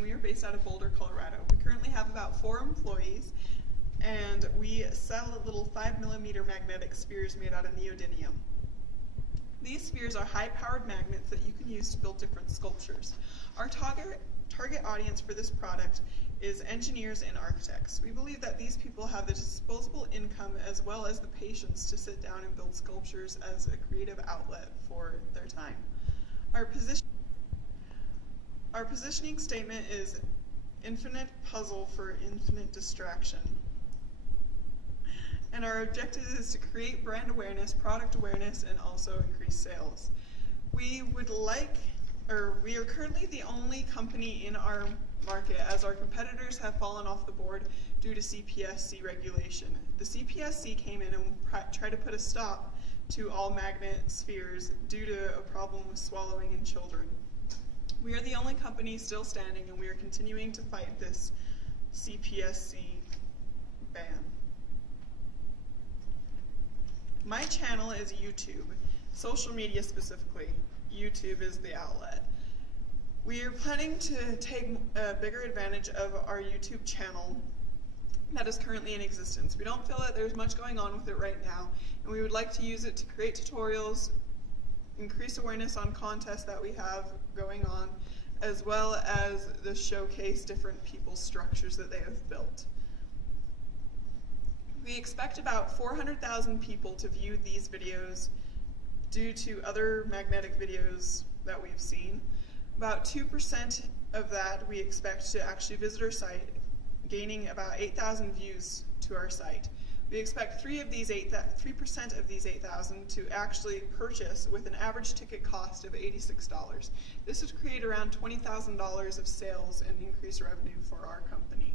and we are based out of Boulder, Colorado. We currently have about 4 employees, and we sell little 5mm magnetic spheres made out of neodymium. These spheres are high-powered magnets that you can use to build different sculptures. Our target audience for this product is engineers and architects. We believe that these people have the disposable income as well as the patience to sit down and build sculptures as a creative outlet for their time. Our positioning statement is infinite puzzle for infinite distraction. And our objective is to create brand awareness, product awareness, and also increase sales. We are currently the only company in our market, as our competitors have fallen off the board due to CPSC regulation. The CPSC came in and tried to put a stop to all magnet spheres due to a problem with swallowing in children. We are the only company still standing, and we are continuing to fight this CPSC ban. My channel is YouTube, social media specifically. YouTube is the outlet. We are planning to take a bigger advantage of our YouTube channel that is currently in existence. We don't feel that there's much going on with it right now, and we would like to use it to create tutorials, increase awareness on contests that we have going on, as well as the showcase different people's structures that they have built. We expect about 400,000 people to view these videos due to other magnetic videos that we've seen. About 2% of that we expect to actually visit our site, gaining about 8,000 views to our site. We expect 3% of these 8,000 to actually purchase with an average ticket cost of $86. This would create around $20,000 of sales and increase revenue for our company.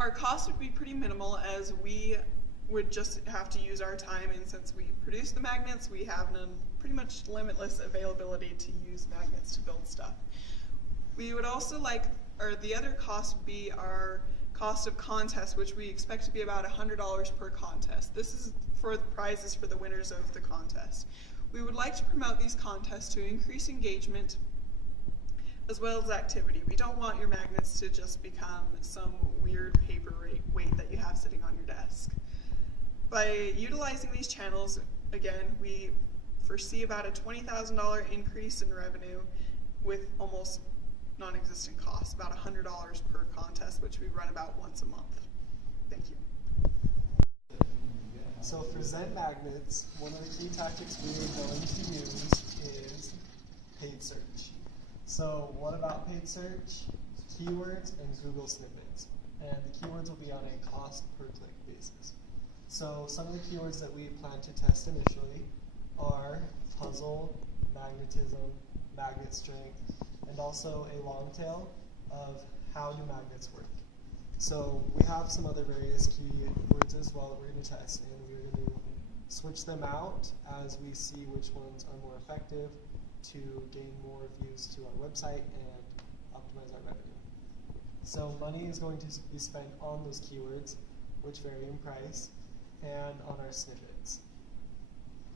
Our cost would be pretty minimal, as we would just have to use our time, and since we produce the magnets, we have pretty much limitless availability to use magnets to build stuff. We would also the other cost would be our cost of contest, which we expect to be about $100 per contest. This is for the prizes for the winners of the contest. We would like to promote these contests to increase engagement as well as activity. We don't want your magnets to just become some weird paperweight that you have sitting on your desk. By utilizing these channels, again, we foresee about a $20,000 increase in revenue with almost non-existent costs, about $100 per contest, which we run about once a month. Thank you. So for Zen Magnets, one of the key tactics we are going to use is paid search. So what about paid search? Keywords and Google snippets. And the keywords will be on a cost per click basis. So some of the keywords that we plan to test initially are puzzle, magnetism, magnet strength, and also a long tail of how do magnets work. So we have some other various keywords as well that we're going to test, and we're going to switch them out as we see which ones are more effective to gain more views to our website and optimize our revenue. So money is going to be spent on those keywords, which vary in price, and on our snippets.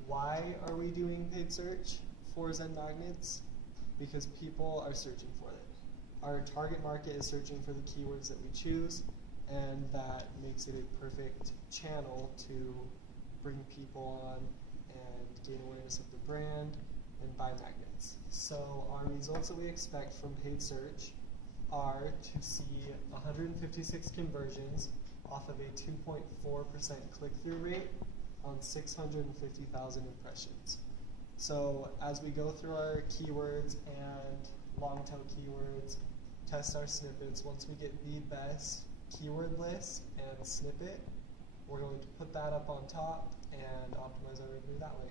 Why are we doing paid search for Zen Magnets? Because people are searching for it. Our target market is searching for the keywords that we choose, and that makes it a perfect channel to bring people on and gain awareness of the brand and buy magnets. So our results that we expect from paid search are to see 156 conversions off of a 2.4% click-through rate on 650,000 impressions. So as we go through our keywords and long-tail keywords, test our snippets, once we get the best keyword list and snippet, we're going to put that up on top and optimize our revenue that way.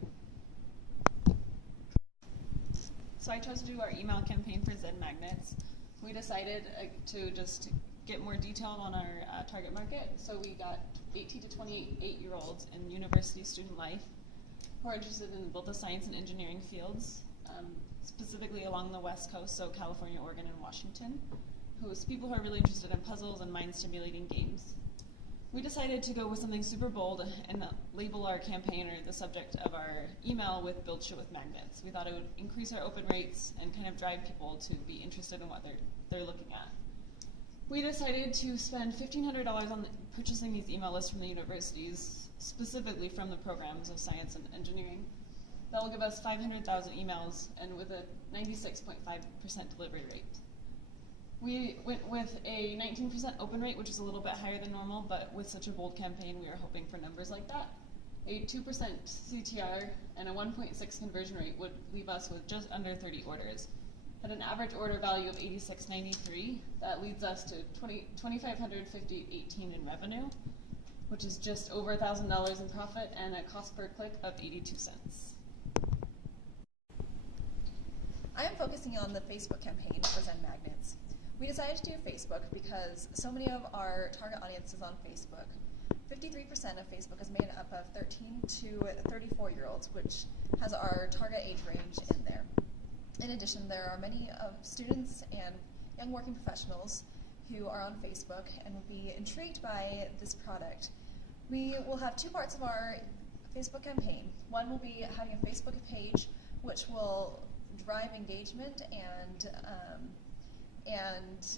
So I chose to do our email campaign for Zen Magnets. We decided to just get more detail on our target market. So we got 18 to 28-year-olds in university student life who are interested in both the science and engineering fields, specifically along the West Coast, so California, Oregon, and Washington, people who are really interested in puzzles and mind-stimulating games. we decided to go with something super bold and label our campaign or the subject of our email with Build Shit with Magnets. We thought it would increase our open rates and kind of drive people to be interested in what they're looking at. We decided to spend $1,500 on purchasing these email lists from the universities, specifically from the programs of science and engineering. That will give us 500,000 emails and with a 96.5% delivery rate. We went with a 19% open rate, which is a little bit higher than normal, but with such a bold campaign, we are hoping for numbers like that. A 2% CTR and a 1.6 conversion rate would leave us with just under 30 orders. At an average order value of $86.93, that leads us to $2,550.18 in revenue, which is just over $1,000 in profit and a cost per click of 82 cents. I am focusing on the Facebook campaign for Zen Magnets. We decided to do Facebook because so many of our target audience is on Facebook. 53% of Facebook is made up of 13 to 34-year-olds, which has our target age range in there. In addition, there are many students and young working professionals who are on Facebook and will be intrigued by this product. We will have two parts of our Facebook campaign. One will be having a Facebook page which will drive engagement and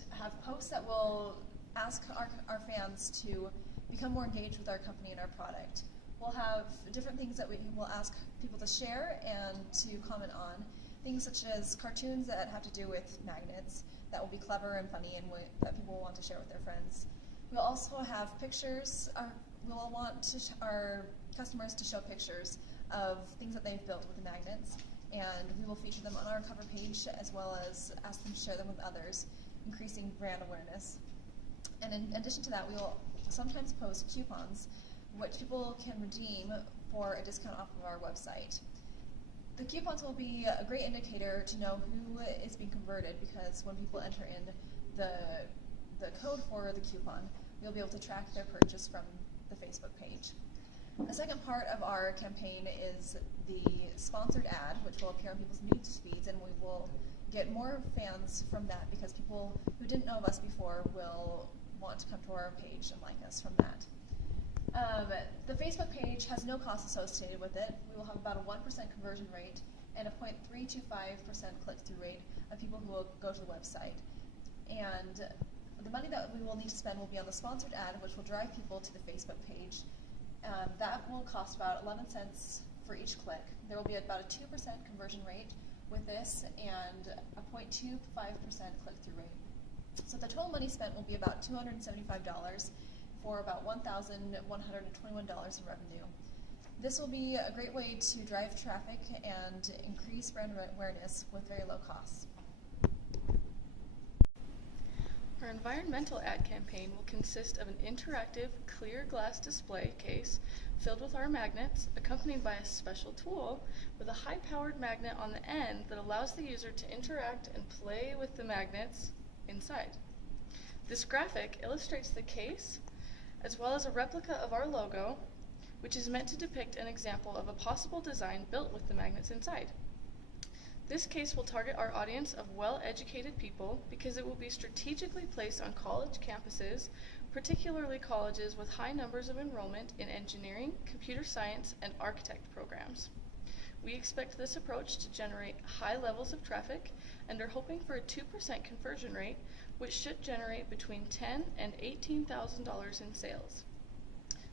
have posts that will ask our fans to become more engaged with our company and our product. We'll have different things that we will ask people to share and to comment on. Things such as cartoons that have to do with magnets that will be clever and funny and that people will want to share with their friends. We'll also have pictures. We'll want our customers to show pictures of things that they've built with the magnets, and we will feature them on our cover page as well as ask them to share them with others, increasing brand awareness. And in addition to that, we will sometimes post coupons which people can redeem for a discount off of our website. The coupons will be a great indicator to know who is being converted, because when people enter in the code for the coupon, we'll be able to track their purchase from the Facebook page. A second part of our campaign is the sponsored ad, which will appear on people's news feeds, and we will get more fans from that because people who didn't know of us before will want to come to our page and like us from that. The Facebook page has no cost associated with it. We will have about a 1% conversion rate and a 0.325% click-through rate of people who will go to the website. And the money that we will need to spend will be on the sponsored ad, which will drive people to the Facebook page. That will cost about 11 cents for each click. There will be about a 2% conversion rate with this and a 0.25% click-through rate. So the total money spent will be about $275 for about $1,121 in revenue. This will be a great way to drive traffic and increase brand awareness with very low costs. Our environmental ad campaign will consist of an interactive clear glass display case filled with our magnets, accompanied by a special tool with a high-powered magnet on the end that allows the user to interact and play with the magnets inside. This graphic illustrates the case as well as a replica of our logo, which is meant to depict an example of a possible design built with the magnets inside. This case will target our audience of well-educated people because it will be strategically placed on college campuses, particularly colleges with high numbers of enrollment in engineering, computer science, and architect programs. We expect this approach to generate high levels of traffic and are hoping for a 2% conversion rate, which should generate between $10,000 and $18,000 in sales.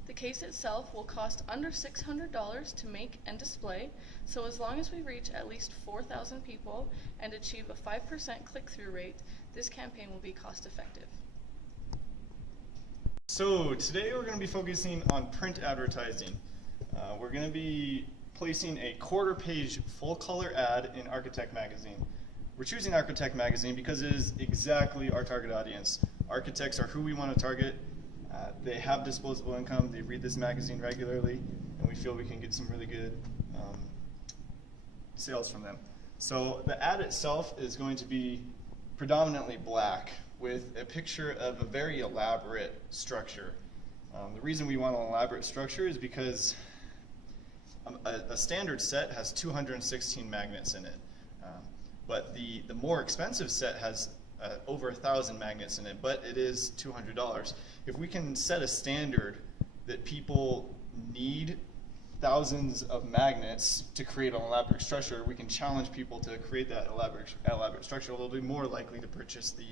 The case itself will cost under $600 to make and display, so as long as we reach at least 4,000 people and achieve a 5% click-through rate, this campaign will be cost-effective. So today we're going to be focusing on print advertising. We're going to be placing a quarter-page full-color ad in Architect Magazine. We're choosing Architect Magazine because it is exactly our target audience. Architects are who we want to target. They have disposable income, they read this magazine regularly, and we feel we can get some really good sales from them. So the ad itself is going to be predominantly black with a picture of a very elaborate structure. The reason we want an elaborate structure is because a standard set has 216 magnets in it. But the more expensive set has over 1,000 magnets in it, but it is $200. If we can set a standard that people need thousands of magnets to create an elaborate structure, we can challenge people to create that elaborate structure. They'll be more likely to purchase the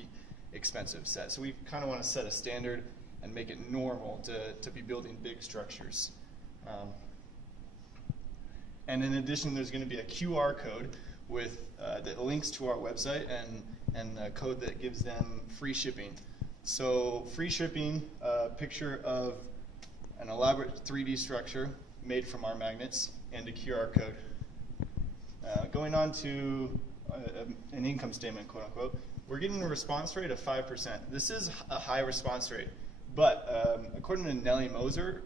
expensive set. So we kind of want to set a standard and make it normal to be building big structures. And in addition, there's going to be a QR code with that links to our website and a code that gives them free shipping. So free shipping, a picture of an elaborate 3D structure made from our magnets, and a QR code. Going on to an income statement, quote unquote, we're getting a response rate of 5%. This is a high response rate, but according to Nellie Moser,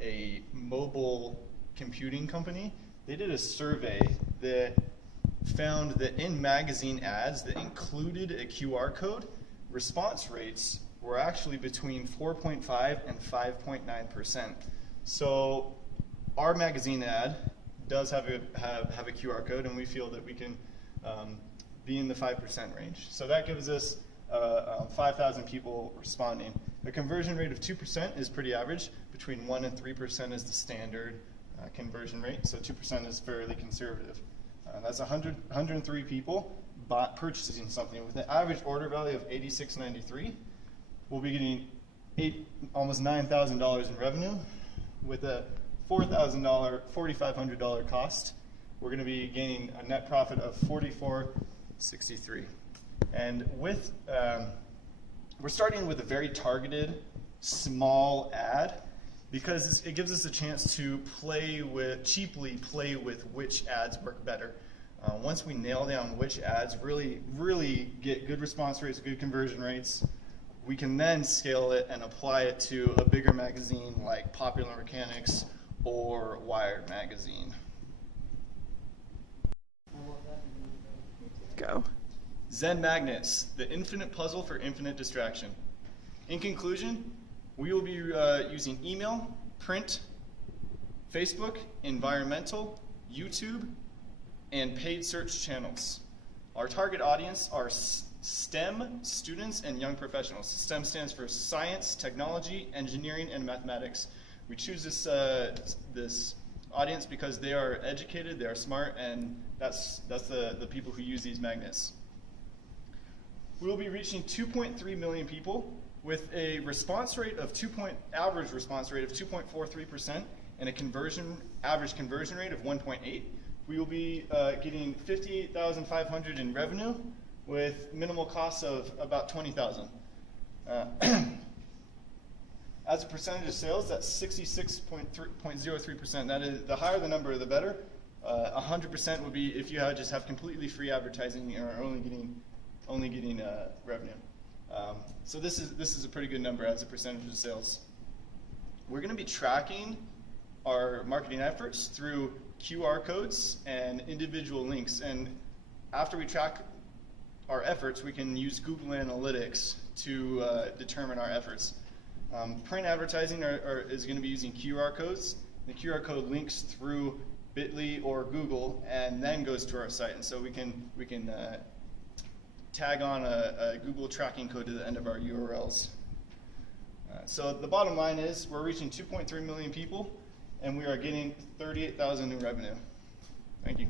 a mobile computing company, they did a survey that found that in magazine ads that included a QR code, response rates were actually between 4.5 and 5.9%. So our magazine ad does have a QR code, and we feel that we can be in the 5% range. So that gives us 5,000 people responding. A conversion rate of 2% is pretty average. Between 1 and 3% is the standard conversion rate, so 2% is fairly conservative. That's 103 people purchasing something with an average order value of $86.93. We'll be getting almost $9,000 in revenue with a $4,500 cost. We're going to be gaining a net profit of $44.63. And with we're starting with a very targeted, small ad, because it gives us a chance to cheaply play with which ads work better. Once we nail down which ads really get good response rates, good conversion rates, we can then scale it and apply it to a bigger magazine like Popular Mechanics or Wired magazine. Go. Zen Magnets, the infinite puzzle for infinite distraction. In conclusion, we will be using email, print, Facebook, environmental, YouTube, and paid search channels. Our target audience are STEM students and young professionals. STEM stands for science, technology, engineering, and mathematics. We choose this audience because they are educated, they are smart, and that's the people who use these magnets. We will be reaching 2.3 million people with a response rate of average response rate of 2.43% and average conversion rate of 1.8. We will be getting $58,500 in revenue with minimal costs of about $20,000. As a percentage of sales, that's 66.03%. That is, the higher the number, the better. 100% would be if you just have completely free advertising or only getting revenue. So this is a pretty good number as a percentage of sales. We're going to be tracking our marketing efforts through QR codes and individual links. And after we track our efforts, we can use Google Analytics to determine our efforts. Print advertising is going to be using QR codes. The QR code links through Bitly or Google and then goes to our site. And so we can tag on a Google tracking code to the end of our URLs. So the bottom line is we're reaching 2.3 million people, and we are getting $38,000 in revenue. Thank you.